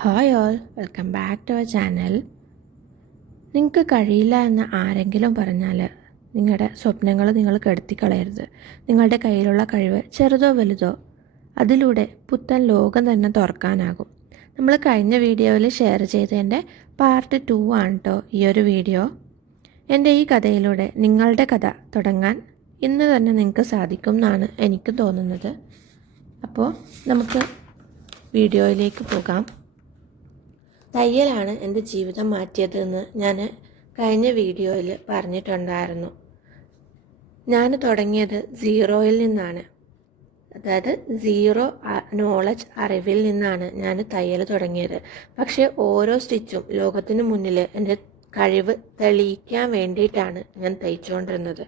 Hi all, welcome back to our channel. നിങ്ങൾക്ക് കഴിയില്ല എന്ന് ആരെങ്കിലും പറഞ്ഞാൽ നിങ്ങളുടെ സ്വപ്നങ്ങൾ നിങ്ങൾ കെടുത്തിക്കളയരുത്. നിങ്ങളുടെ കയ്യിലുള്ള കഴിവ് ചെറുതോ വലുതോ അതിലൂടെ പുത്തൻ ലോകം തന്നെ തുറക്കാനാകും. നമ്മൾ കഴിഞ്ഞ വീഡിയോയിൽ ഷെയർ ചെയ്തതിൻ്റെ പാർട്ട് 2 ആണ് കേട്ടോ ഈ ഒരു വീഡിയോ. എൻ്റെ ഈ കഥയിലൂടെ നിങ്ങളുടെ കഥ തുടങ്ങാൻ ഇന്ന് തന്നെ നിങ്ങൾക്ക് സാധിക്കും എന്നാണ് എനിക്ക് തോന്നുന്നത്. അപ്പോൾ നമുക്ക് വീഡിയോയിലേക്ക് പോകാം. തയ്യലാണ് എൻ്റെ ജീവിതം മാറ്റിയതെന്ന് ഞാൻ കഴിഞ്ഞ വീഡിയോയിൽ പറഞ്ഞിട്ടുണ്ടായിരുന്നു. ഞാൻ തുടങ്ങിയത് സീറോയിൽ നിന്നാണ്, അതായത് സീറോ നോളജ് അറിവിൽ നിന്നാണ് ഞാൻ തയ്യൽ തുടങ്ങിയത്. പക്ഷേ ഓരോ സ്റ്റിച്ചും ലോകത്തിന് മുന്നിൽ എൻ്റെ കഴിവ് തെളിയിക്കാൻ വേണ്ടിയിട്ടാണ് ഞാൻ തയ്ച്ചുകൊണ്ടിരുന്നത്.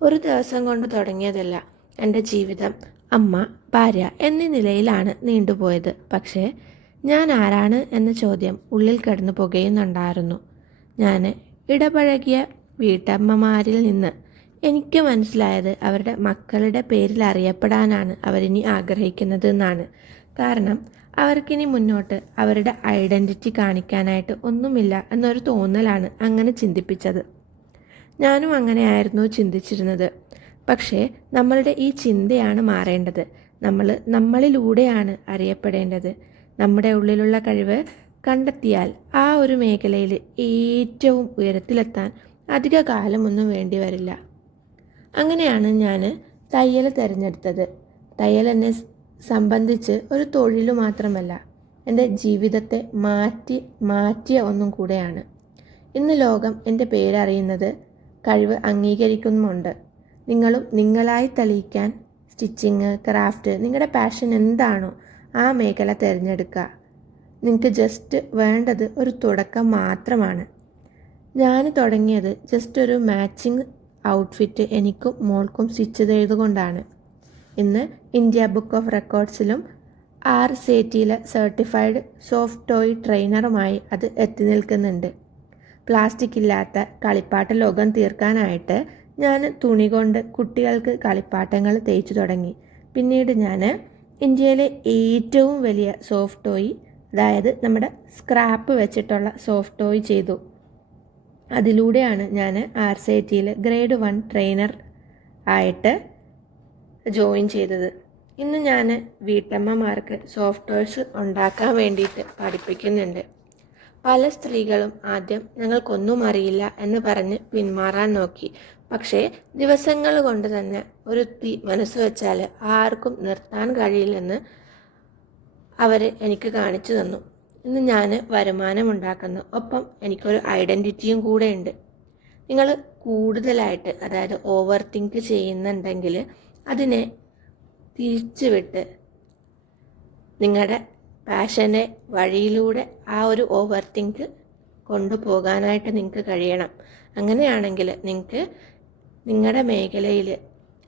ഒരു ദിവസം കൊണ്ട് തുടങ്ങിയതല്ല. എൻ്റെ ജീവിതം അമ്മ, ഭാര്യ എന്നീ നിലയിലാണ് നീണ്ടുപോയത്. പക്ഷേ ഞാൻ ആരാണ് എന്ന ചോദ്യം ഉള്ളിൽ കിടന്നു പുകയുന്നുണ്ടായിരുന്നു. ഞാൻ ഇടപഴകിയ വീട്ടമ്മമാരിൽ നിന്ന് എനിക്ക് മനസ്സിലായത് അവരുടെ മക്കളുടെ പേരിൽ അറിയപ്പെടാനാണ് അവരിനി ആഗ്രഹിക്കുന്നത് എന്നാണ്. കാരണം അവർക്കിനി മുന്നോട്ട് അവരുടെ ഐഡൻറ്റിറ്റി കാണിക്കാനായിട്ട് ഒന്നുമില്ല എന്നൊരു തോന്നലാണ് അങ്ങനെ ചിന്തിപ്പിച്ചത്. ഞാനും അങ്ങനെയായിരുന്നു ചിന്തിച്ചിരുന്നത്. പക്ഷേ നമ്മളുടെ ഈ ചിന്തയാണ് മാറേണ്ടത്. നമ്മളിലൂടെയാണ് അറിയപ്പെടേണ്ടത്. നമ്മുടെ ഉള്ളിലുള്ള കഴിവ് കണ്ടെത്തിയാൽ ആ ഒരു മേഖലയിൽ ഏറ്റവും ഉയരത്തിലെത്താൻ അധിക കാലമൊന്നും വേണ്ടി വരില്ല. അങ്ങനെയാണ് ഞാൻ തയ്യൽ തിരഞ്ഞെടുത്തത്. തയ്യൽ എന്നെ സംബന്ധിച്ച് ഒരു തൊഴിൽ മാത്രമല്ല, എൻ്റെ ജീവിതത്തെ മാറ്റിയ ഒന്നും കൂടെയാണ്. ഇന്ന് ലോകം എൻ്റെ പേരറിയുന്നത്, കഴിവ് അംഗീകരിക്കുന്നുമുണ്ട്. നിങ്ങളും നിങ്ങളായി തെളിയിക്കാൻ സ്റ്റിച്ചിങ്, ക്രാഫ്റ്റ്, നിങ്ങളുടെ പാഷൻ എന്താണോ ആ മേഖല തിരഞ്ഞെടുക്കുക. നിങ്ങൾക്ക് ജസ്റ്റ് വേണ്ടത് ഒരു തുടക്കം മാത്രമാണ്. ഞാൻ തുടങ്ങിയത് ജസ്റ്റ് ഒരു മാച്ചിങ് ഔട്ട്ഫിറ്റ് എനിക്കും മോൾക്കും സ്റ്റിച്ച് ചെയ്തുകൊണ്ടാണ്. ഇന്ന് ഇന്ത്യ ബുക്ക് ഓഫ് റെക്കോർഡ്സിലും RSATയിലെ സർട്ടിഫൈഡ് സോഫ്റ്റ് ടോയ് ട്രെയിനറുമായി അത് എത്തി നിൽക്കുന്നുണ്ട്. പ്ലാസ്റ്റിക് ഇല്ലാത്ത കളിപ്പാട്ട ലോകം തീർക്കാനായിട്ട് ഞാൻ തുണി കൊണ്ട് കുട്ടികൾക്ക് കളിപ്പാട്ടങ്ങൾ തയ്ച്ചു തുടങ്ങി. പിന്നീട് ഞാൻ ഇന്ത്യയിലെ ഏറ്റവും വലിയ സോഫ്റ്റ് ടോയ്, അതായത് നമ്മുടെ സ്ക്രാപ്പ് വെച്ചിട്ടുള്ള സോഫ്റ്റ് ടോയ് ചെയ്തു. അതിലൂടെയാണ് ഞാൻ RSATയിൽ ഗ്രേഡ് 1 ട്രെയിനർ ആയിട്ട് ജോയിൻ ചെയ്തത്. ഇന്ന് ഞാൻ വീട്ടമ്മമാർക്ക് സോഫ്റ്റ് ടോയ്സ് ഉണ്ടാക്കാൻ വേണ്ടിയിട്ട് പഠിപ്പിക്കുന്നുണ്ട്. പല സ്ത്രീകളും ആദ്യം ഞങ്ങൾക്കൊന്നും അറിയില്ല എന്ന് പറഞ്ഞ് പിന്മാറാൻ നോക്കി. പക്ഷേ ദിവസങ്ങൾ കൊണ്ട് തന്നെ ഒരുത്തി മനസ്സ് വെച്ചാൽ ആർക്കും നിർത്താൻ കഴിയില്ലെന്ന് അവർ എനിക്ക് കാണിച്ചു തന്നു. ഇന്ന് ഞാൻ വരുമാനം ഉണ്ടാക്കുന്നു, ഒപ്പം എനിക്കൊരു ഐഡൻറ്റിറ്റിയും കൂടെ ഉണ്ട്. നിങ്ങൾ കൂടുതലായിട്ട്, അതായത് ഓവർ തിങ്ക് ചെയ്യുന്നുണ്ടെങ്കിൽ അതിനെ തിരിച്ചു വിട്ട് നിങ്ങളുടെ പാഷൻ്റെ വഴിയിലൂടെ ആ ഒരു ഓവർ തിങ്ക് കൊണ്ടുപോകാനായിട്ട് നിങ്ങൾക്ക് കഴിയണം. അങ്ങനെയാണെങ്കിൽ നിങ്ങൾക്ക് നിങ്ങളുടെ മേഖലയിൽ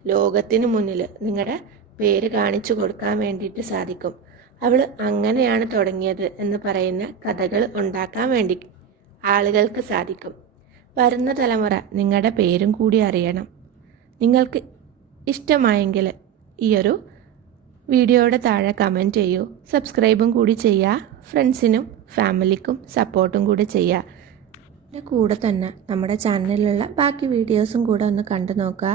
ലോകത്തിന് മുന്നിൽ നിങ്ങളുടെ പേര് കാണിച്ചു കൊടുക്കാൻ വേണ്ടിയിട്ട് സാധിക്കും. അവൾ അങ്ങനെയാണ് തുടങ്ങിയത് എന്ന് പറയുന്ന കഥകൾ ഉണ്ടാക്കാൻ വേണ്ടി ആളുകൾക്ക് സാധിക്കും. വരുന്ന തലമുറ നിങ്ങളുടെ പേരും കൂടി അറിയണം. നിങ്ങൾക്ക് ഇഷ്ടമായെങ്കിൽ ഈ ഒരു വീഡിയോയുടെ താഴെ കമൻറ്റ് ചെയ്യൂ, സബ്സ്ക്രൈബും കൂടി ചെയ്യുക, ഫ്രണ്ട്സിനും ഫാമിലിക്കും സപ്പോർട്ടും കൂടി ചെയ്യുക. ഇതിൻ്റെ കൂടെ തന്നെ നമ്മുടെ ചാനലിലുള്ള ബാക്കി വീഡിയോസും കൂടെ ഒന്ന് കണ്ടു നോക്കുക.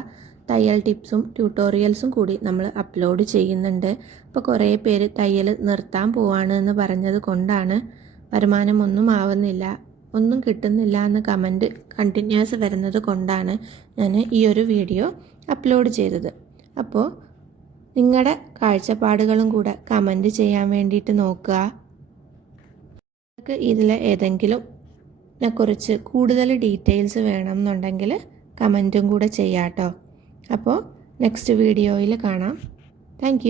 തയ്യൽ ടിപ്സും ട്യൂട്ടോറിയൽസും കൂടി നമ്മൾ അപ്ലോഡ് ചെയ്യുന്നുണ്ട്. ഇപ്പോൾ കുറേ പേര് തയ്യൽ നിർത്താൻ പോവാണ് എന്ന് പറഞ്ഞത് കൊണ്ടാണ്, വരുമാനമൊന്നും ആവുന്നില്ല, ഒന്നും കിട്ടുന്നില്ല എന്ന് കമൻറ്റ് കണ്ടിന്യൂസ് വരുന്നത് കൊണ്ടാണ് ഞാൻ ഈ ഒരു വീഡിയോ അപ്ലോഡ് ചെയ്തത്. അപ്പോൾ നിങ്ങളുടെ കാഴ്ചപ്പാടുകളും കൂടെ കമൻറ്റ് ചെയ്യാൻ വേണ്ടിയിട്ട് നോക്കുക. നിങ്ങൾക്ക് ഇതിൽ ഏതെങ്കിലും കുറിച്ച് കൂടുതൽ ഡീറ്റെയിൽസ് വേണമെന്നുണ്ടെങ്കിൽ കമൻറ്റും കൂടെ ചെയ്യാം കേട്ടോ. അപ്പോൾ നെക്സ്റ്റ് വീഡിയോയിൽ കാണാം. താങ്ക്